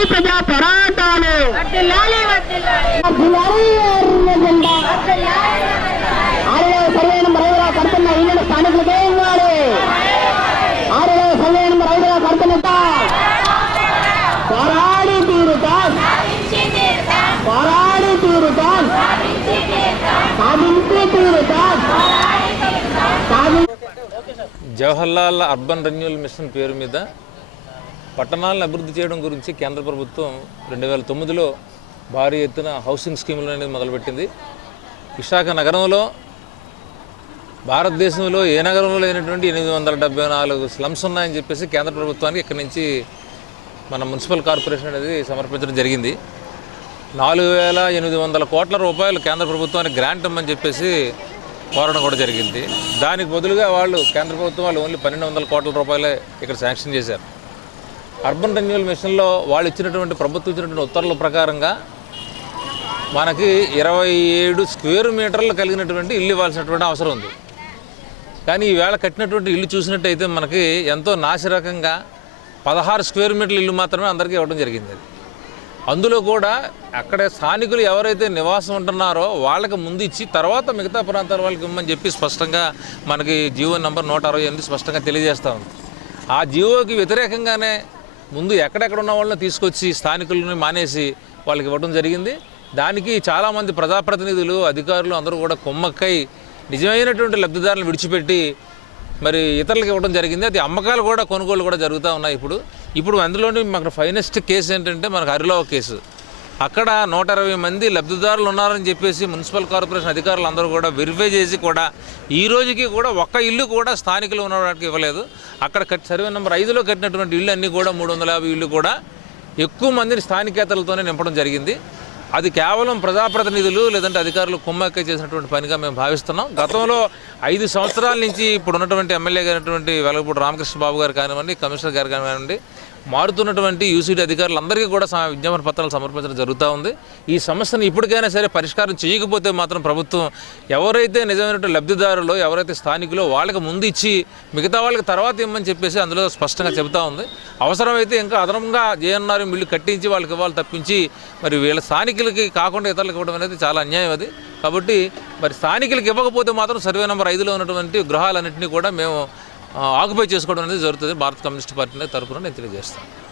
ఈ ప్రజా పోరాటాలు ఆరో సర్వే నెంబర్ ఐదుగా పడుతున్న ఈనాడు స్థానికులకే ఉన్నారు ఆరో సర్వే నెంబర్ ఐదుగా పడుతున్న పోరాడి తీరుతా పోరాడి తీరుతా సాధించి తీరుతా జవహర్లాల్ అర్బన్ రెన్యూల్ మిషన్ పేరు మీద పట్టణాలను అభివృద్ధి చేయడం గురించి కేంద్ర ప్రభుత్వం రెండు వేల తొమ్మిదిలో భారీ ఎత్తున హౌసింగ్ స్కీములు అనేది మొదలుపెట్టింది. విశాఖ నగరంలో భారతదేశంలో ఏ నగరంలో లేనటువంటి ఎనిమిది వందల డెబ్బై నాలుగు స్లమ్స్ ఉన్నాయని చెప్పేసి కేంద్ర ప్రభుత్వానికి ఇక్కడి నుంచి మన మున్సిపల్ కార్పొరేషన్ అనేది సమర్పించడం జరిగింది. నాలుగు వేల ఎనిమిది వందల కోట్ల రూపాయలు కేంద్ర ప్రభుత్వానికి గ్రాంట్ ఇమ్మని చెప్పేసి కోరడం కూడా జరిగింది. దానికి బదులుగా వాళ్ళు కేంద్ర ప్రభుత్వం వాళ్ళు ఓన్లీ పన్నెండు వందల కోట్ల రూపాయలే ఇక్కడ శాంక్షన్ చేశారు. అర్బన్ రెన్యువల్ మిషన్లో వాళ్ళు ఇచ్చినటువంటి ప్రభుత్వం ఇచ్చినటువంటి ఉత్తర్వుల ప్రకారంగా మనకి ఇరవై ఏడు స్క్వేర్ మీటర్లు కలిగినటువంటి ఇల్లు ఇవ్వాల్సినటువంటి అవసరం ఉంది. కానీ ఈవేళ కట్టినటువంటి ఇల్లు చూసినట్టయితే మనకి ఎంతో నాసిరకంగా పదహారు స్క్వేర్ మీటర్ల ఇల్లు మాత్రమే అందరికీ ఇవ్వడం జరిగింది అది. అందులో కూడా అక్కడ స్థానికులు ఎవరైతే నివాసం ఉంటున్నారో వాళ్ళకి ముందు ఇచ్చి తర్వాత మిగతా ప్రాంతాల వాళ్ళకి ఇమ్మని చెప్పి స్పష్టంగా మనకి జీవో నెంబర్ నూట అరవై ఎనిమిది స్పష్టంగా తెలియజేస్తూ ఉంది. ఆ జీవోకి వ్యతిరేకంగానే ముందు ఎక్కడెక్కడ ఉన్న వాళ్ళని తీసుకొచ్చి స్థానికులని మానేసి వాళ్ళకి ఇవ్వడం జరిగింది. దానికి చాలామంది ప్రజాప్రతినిధులు అధికారులు అందరూ కూడా కొమ్మక్కై నిజమైనటువంటి లబ్ధిదారులను విడిచిపెట్టి మరి ఇతరులకు ఇవ్వడం జరిగింది. అది అమ్మకాలు కూడా కొనుగోలు కూడా జరుగుతూ ఉన్నాయి ఇప్పుడు. ఇప్పుడు అందులోని మనకు ఫైనెస్ట్ కేసు ఏంటంటే మనకు హరిలో కేసు. అక్కడ నూట ఇరవై మంది లబ్ధిదారులు ఉన్నారని చెప్పేసి మున్సిపల్ కార్పొరేషన్ అధికారులు అందరూ కూడా వెరిఫై చేసి కూడా ఈ రోజుకి కూడా ఒక్క ఇల్లు కూడా స్థానికులు ఉన్నవాడికి ఇవ్వలేదు. అక్కడ కట్ సర్వే నెంబర్ ఐదులో కట్టినటువంటి ఇల్లు అన్నీ కూడా మూడు వందల యాభై ఇల్లు కూడా ఎక్కువ మందిని స్థానికేతలతోనే నింపడం జరిగింది. అది కేవలం ప్రజాప్రతినిధులు లేదంటే అధికారులు కుమ్మక్క చేసినటువంటి పనిగా మేము భావిస్తున్నాం. గతంలో ఐదు సంవత్సరాల నుంచి ఇప్పుడు ఉన్నటువంటి ఎమ్మెల్యే గారినటువంటి వెలగపూడి రామకృష్ణ బాబు గారు కానివ్వండి కమిషనర్ గారు కానివ్వండి మారుతున్నటువంటి యూసీడీ అధికారులందరికీ కూడా విజ్ఞాపన పత్రాలు సమర్పించడం జరుగుతూ ఉంది. ఈ సమస్యను ఇప్పటికైనా సరే పరిష్కారం చేయకపోతే మాత్రం ప్రభుత్వం ఎవరైతే నిజమైనటువంటి లబ్ధిదారులో ఎవరైతే స్థానికులో వాళ్ళకి ముందు ఇచ్చి మిగతా వాళ్ళకి తర్వాత ఇమ్మని చెప్పేసి అందులో స్పష్టంగా చెబుతా ఉంది. అవసరమైతే ఇంకా అదనంగా జేఎన్ఆర్ మిల్లు కట్టించి వాళ్ళకి ఇవ్వాలి తప్పించి మరి వీళ్ళ స్థానికులకి కాకుండా ఇతరులకు ఇవ్వడం అనేది చాలా అన్యాయం అది. కాబట్టి మరి స్థానికులకు ఇవ్వకపోతే మాత్రం సర్వే నెంబర్ ఐదులో ఉన్నటువంటి గృహాలన్నింటినీ కూడా మేము ఆక్యుపై చేసుకోవడం అనేది జరుగుతుంది. భారత కమ్యూనిస్ట్ పార్టీ తరఫున నేను తెలియజేస్తాను.